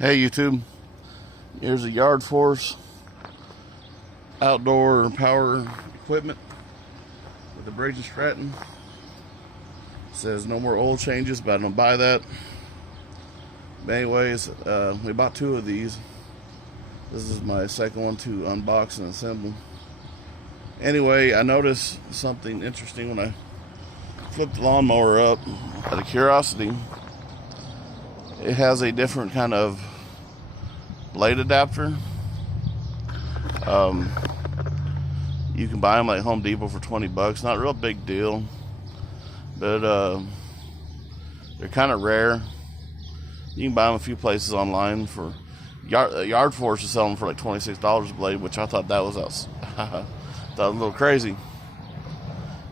Hey YouTube, here's a Yard Force outdoor power equipment with the Briggs Stratton. It says no more oil changes, but I don't buy that. But anyways, we bought two of these. This is my second one to unbox and assemble. Anyway, I noticed something interesting when I flipped the lawnmower up. Out of curiosity, it has a different kind of blade adapter. You can buy them like Home Depot for 20 bucks. Not a real big deal, but they're kind of rare. You can buy them a few places online. For Yard Force is selling for like $26 a blade, which I thought that was thought a little crazy.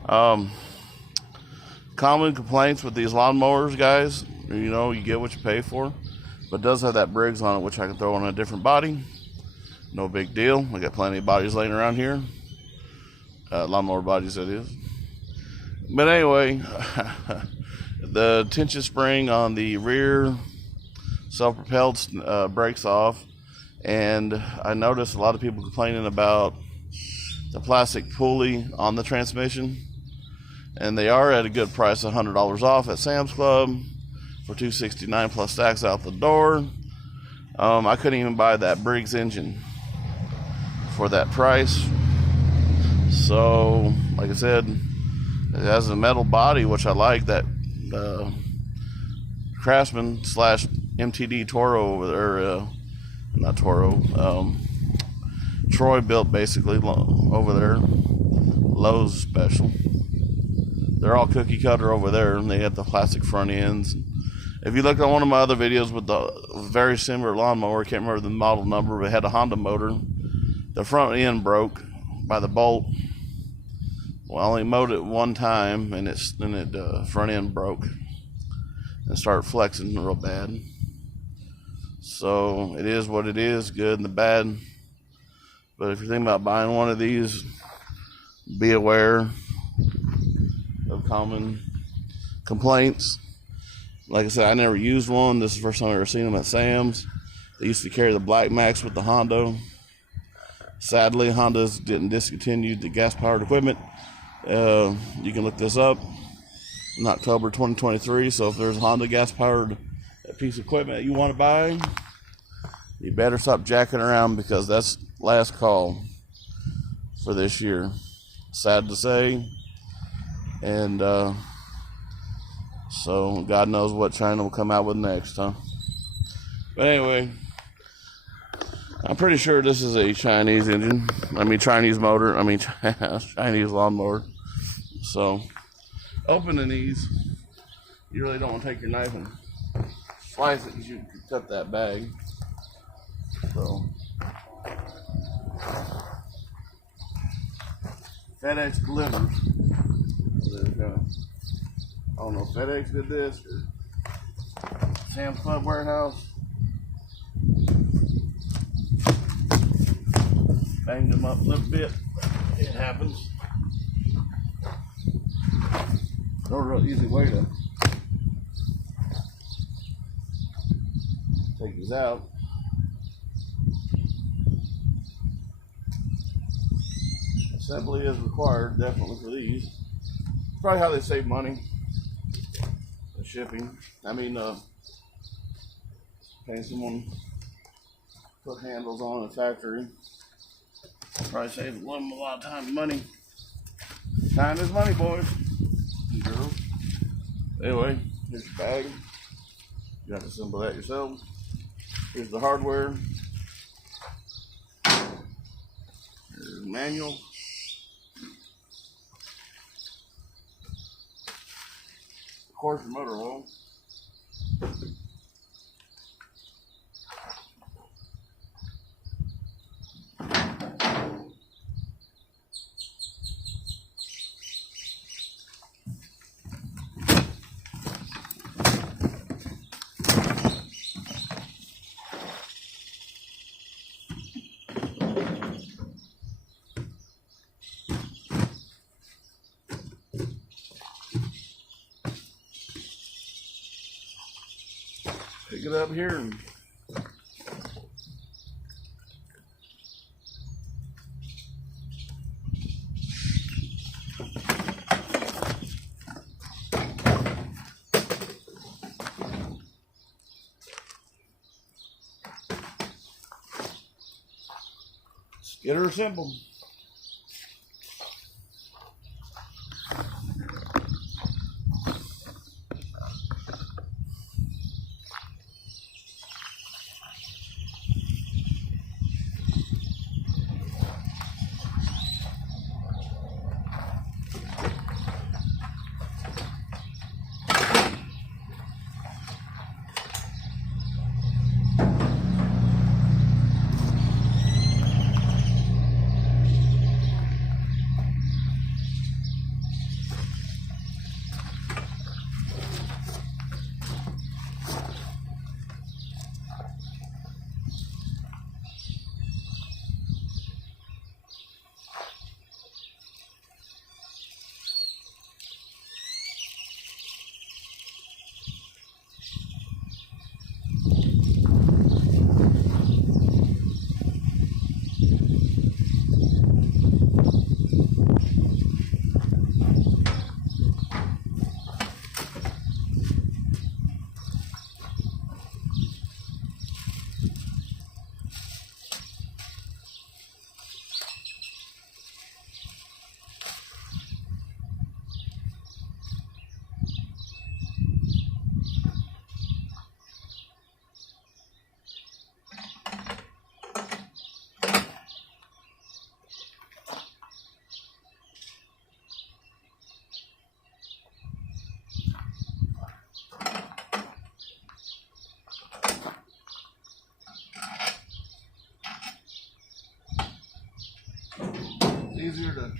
Common complaints with these lawnmowers, guys, you get what you pay for, but it does have that Briggs on it, which I can throw on a different body. No big deal. I got plenty of bodies laying around here. Lawnmower bodies, that is. But anyway, the tension spring on the rear self-propelled breaks off, and I noticed a lot of people complaining about the plastic pulley on the transmission, and they are at a good price, $100 off at Sam's Club for $269 plus tax out the door. I couldn't even buy that Briggs engine for that price. So, like I said, it has a metal body, which I like. That Craftsman / MTD Toro over there, not Toro, Troy built basically over there. Lowe's special. They're all cookie cutter over there, and they have the plastic front ends. If you look at one of my other videos with the very similar lawnmower, I can't remember the model number, but it had a Honda motor. The front end broke by the bolt. Well, I only mowed it one time, and it front end broke and started flexing real bad. So it is what it is, good and the bad. But if you're thinking about buying one of these, be aware of common complaints. Like I said, I never used one. This is the first time I've ever seen them at Sam's. They used to carry the Black Max with the Honda. Sadly, Honda's didn't discontinue the gas-powered equipment. You can look this up in October 2023. So if there's a Honda gas-powered piece of equipment that you want to buy, you better stop jacking around, because that's last call for this year. Sad to say. And so God knows what China will come out with next, huh? But anyway, I'm pretty sure this is a Chinese engine. Chinese motor. Chinese lawnmower. So, opening these, you really don't want to take your knife and slice it, because you can cut that bag. So, FedEx delivers. I don't know if FedEx did this or Sam's Club warehouse. Banged them up a little bit. It happens. No real easy way to take these out. Assembly is required, definitely, for these. Probably how they save money. The shipping. Paying someone to put handles on in a factory. Probably saves them a lot of time and money. Time is money, boys and girls. Anyway, here's your bag. You have to assemble that yourself. Here's the hardware. Here's the manual. Of course, your motor oil. Pick it up here and get her assembled. Easier to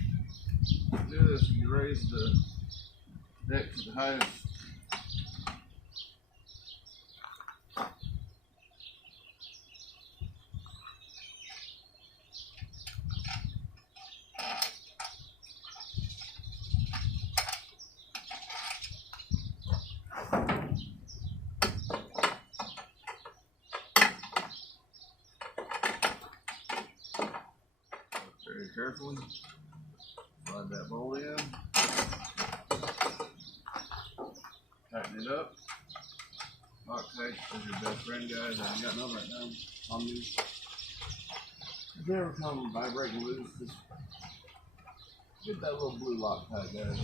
do this if you raise the deck to the highest. Very carefully. Slide that bolt in. Tighten it up. Loctite is your best friend, guys. I ain't got none right now on these. If they ever come vibrating loose, just get that little blue Loctite, guys.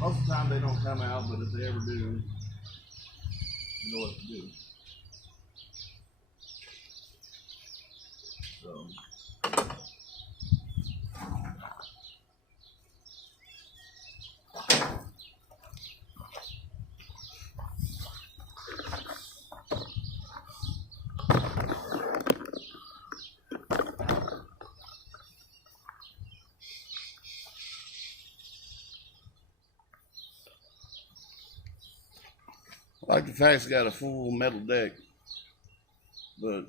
Most of the time they don't come out, but if they ever do, you know what to do. So. I like the fact it's got a full metal deck, but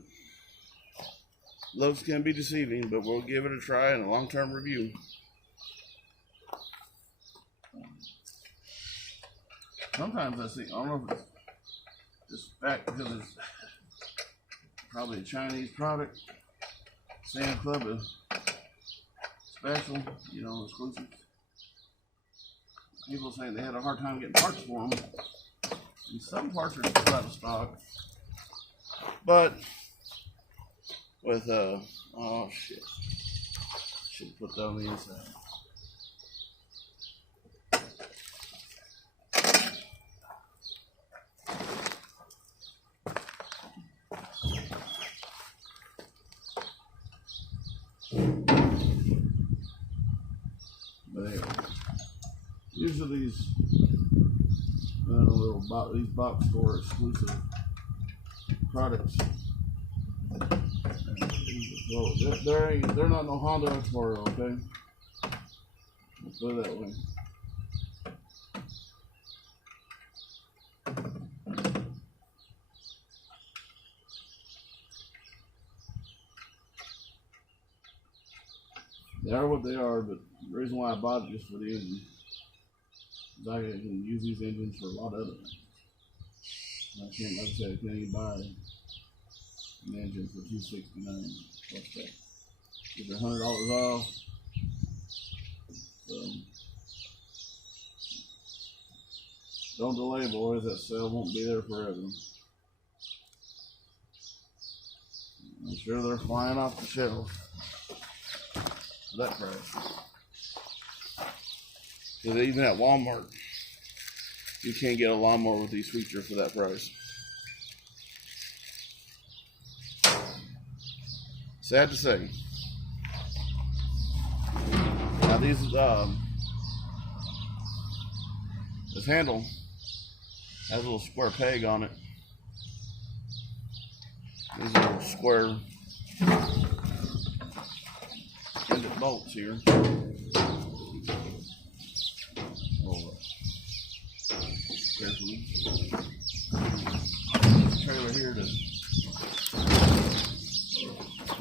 looks can be deceiving, but we'll give it a try and a long-term review. Sometimes I see, I don't know if it's just fact because it's probably a Chinese product. Sand Club is special, you know, exclusive. People saying they had a hard time getting parts for them. And some parts are still out of stock. But with oh shit, should have put that on the inside. But anyway, usually these these box store exclusive products. Well, they're not no Honda Explorer, okay? Let's put it that way. They are what they are, but the reason why I bought it just for the engine is I can use these engines for a lot of other things. I can't, like I said, I can't even buy an engine for $269. What's that? Get the $100 off. So don't delay, boys. That sale won't be there forever. I'm sure they're flying off the shelf for that price. Because even at Walmart, you can't get a lawnmower with these features for that price. Sad to say. Now these, this handle has a little square peg on it. These little square ended bolts here. Carefully. Trailer here to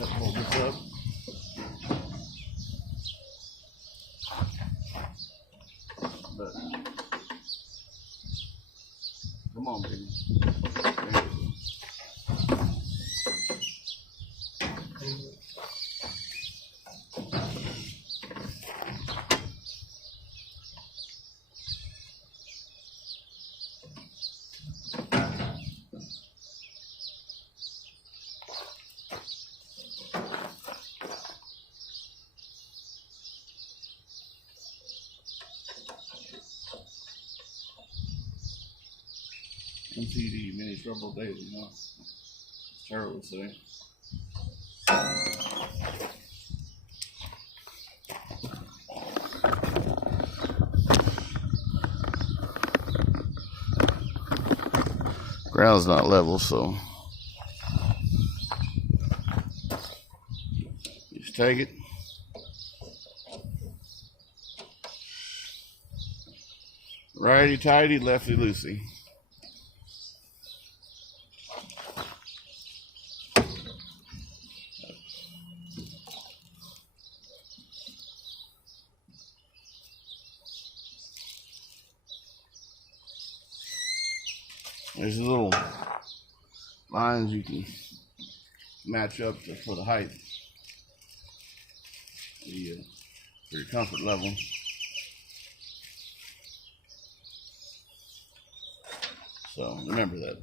hold this up. But come on, baby. MTD, mini trouble daily, huh? Charlie would say. Ground's not level, so just take it. Righty tighty, lefty loosey. There's little lines you can match up to for the height, for your comfort level. So remember that.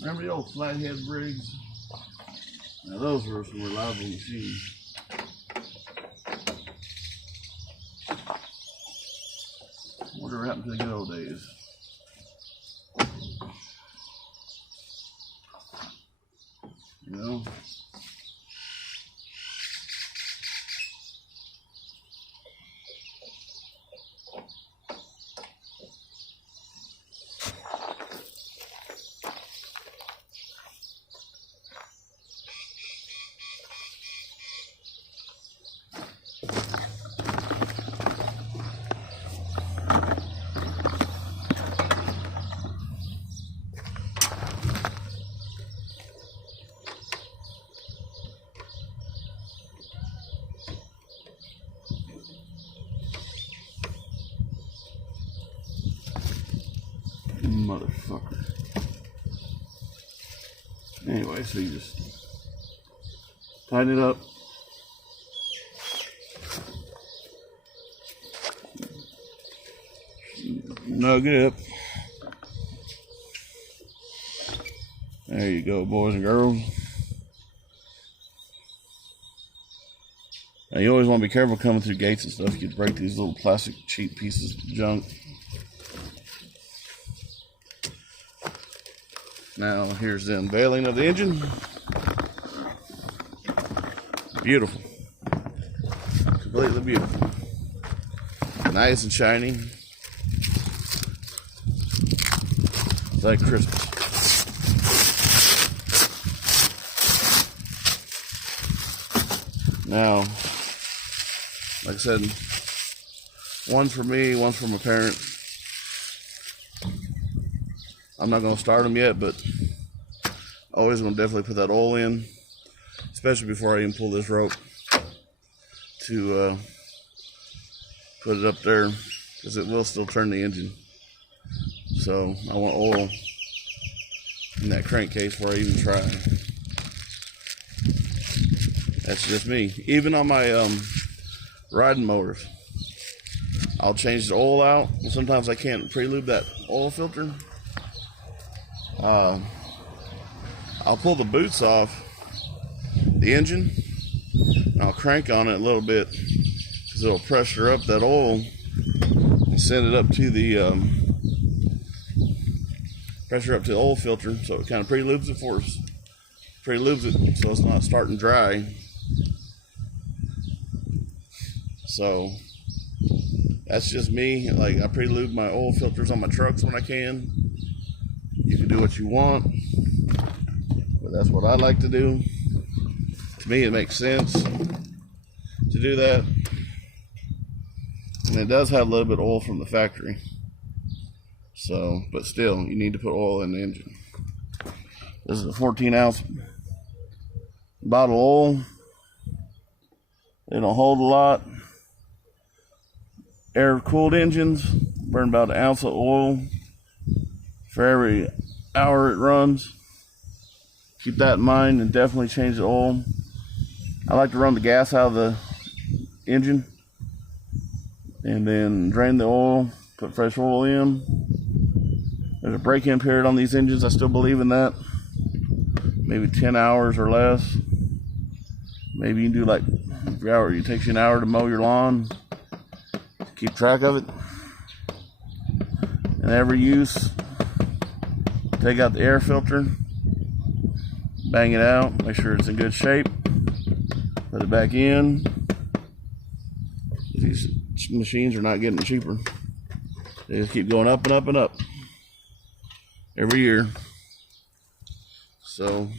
Remember the old flathead Briggs? Now those were some reliable machines. Whatever happened to the good old days? You know? Motherfucker. Anyway, so you just tighten it up. Nug it up. There you go, boys and girls. Now you always want to be careful coming through gates and stuff. You could break these little plastic cheap pieces of junk. Now here's the unveiling of the engine. Beautiful. Completely beautiful. Nice and shiny. It's like Christmas. Now, like I said, one for me, one for my parents. I'm not going to start them yet, but always going to definitely put that oil in, especially before I even pull this rope to put it up there, because it will still turn the engine. So I want oil in that crankcase before I even try. That's just me. Even on my riding motors, I'll change the oil out. Sometimes I can't pre-lube that oil filter. I'll pull the boots off the engine, and I'll crank on it a little bit because it'll pressure up that oil and send it up to the oil filter, so it kind of pre-lubes it for us. Pre-lubes it so it's not starting dry. So that's just me. Like, I pre-lube my oil filters on my trucks when I can. You can do what you want, but that's what I like to do. To me, it makes sense to do that. And it does have a little bit of oil from the factory. So, but still, you need to put oil in the engine. This is a 14-ounce bottle of oil. They don't hold a lot. Air-cooled engines burn about 1 ounce of oil for every hour it runs. Keep that in mind and definitely change the oil. I like to run the gas out of the engine and then drain the oil, put fresh oil in. There's a break-in period on these engines. I still believe in that. Maybe 10 hours or less. Maybe you can do like every hour. It takes you an hour to mow your lawn. Keep track of it. And every use, take out the air filter, bang it out, make sure it's in good shape, put it back in. These machines are not getting cheaper. They just keep going up and up and up every year. So,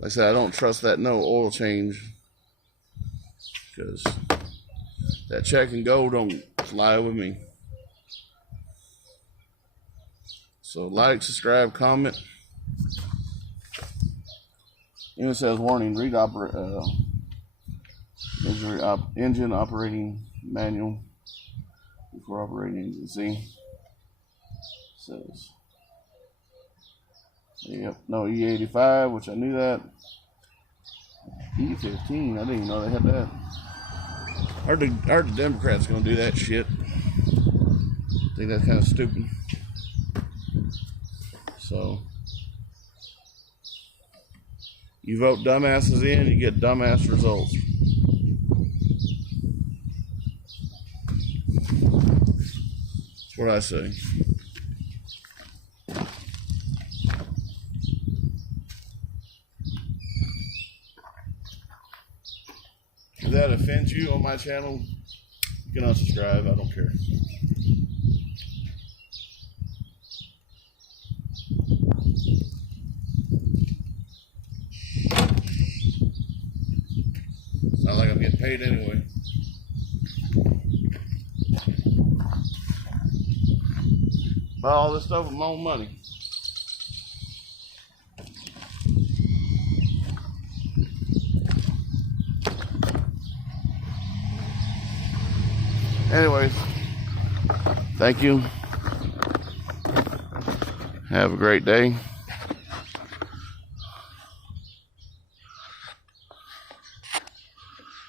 like I said, I don't trust that no oil change, because that check and go don't fly with me. So like, subscribe, comment. And it says warning, read engine operating manual before operating engine. See? It says, yep, no E85, which I knew that. E15, I didn't even know they had that. Are the Democrats gonna do that shit? I think that's kind of stupid. So, you vote dumbasses in, you get dumbass results. That's what I say. If that offends you on my channel, you can unsubscribe. I don't care. It's not like I'm getting paid anyway. Buy all this stuff with my own money. Anyways, thank you. Have a great day.